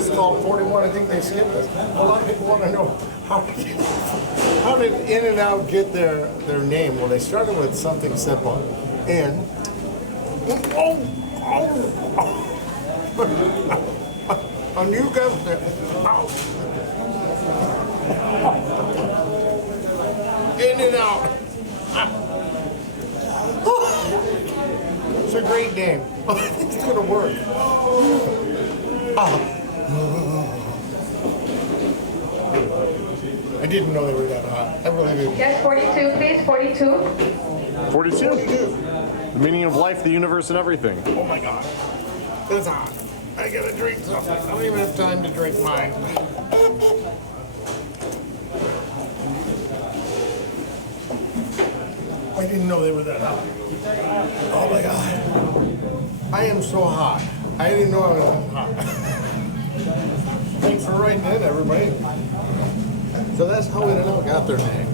is called 41. I think they skipped it. A lot of people want to know how did In-N-Out get their name? Well, they started with something simple. In. A new government. In-N-Out. It's a great name. I think it's gonna work. I didn't know they were that hot. I really didn't. Yes, 42, please, 42. 42. The meaning of life, the universe, and everything. Oh my God. It's hot. I gotta drink something. I don't even have time to drink mine. I didn't know they were that hot. Oh my God. I am so hot. I didn't know I was that hot. Thanks for writing in, everybody. So that's how In-N-Out got their name.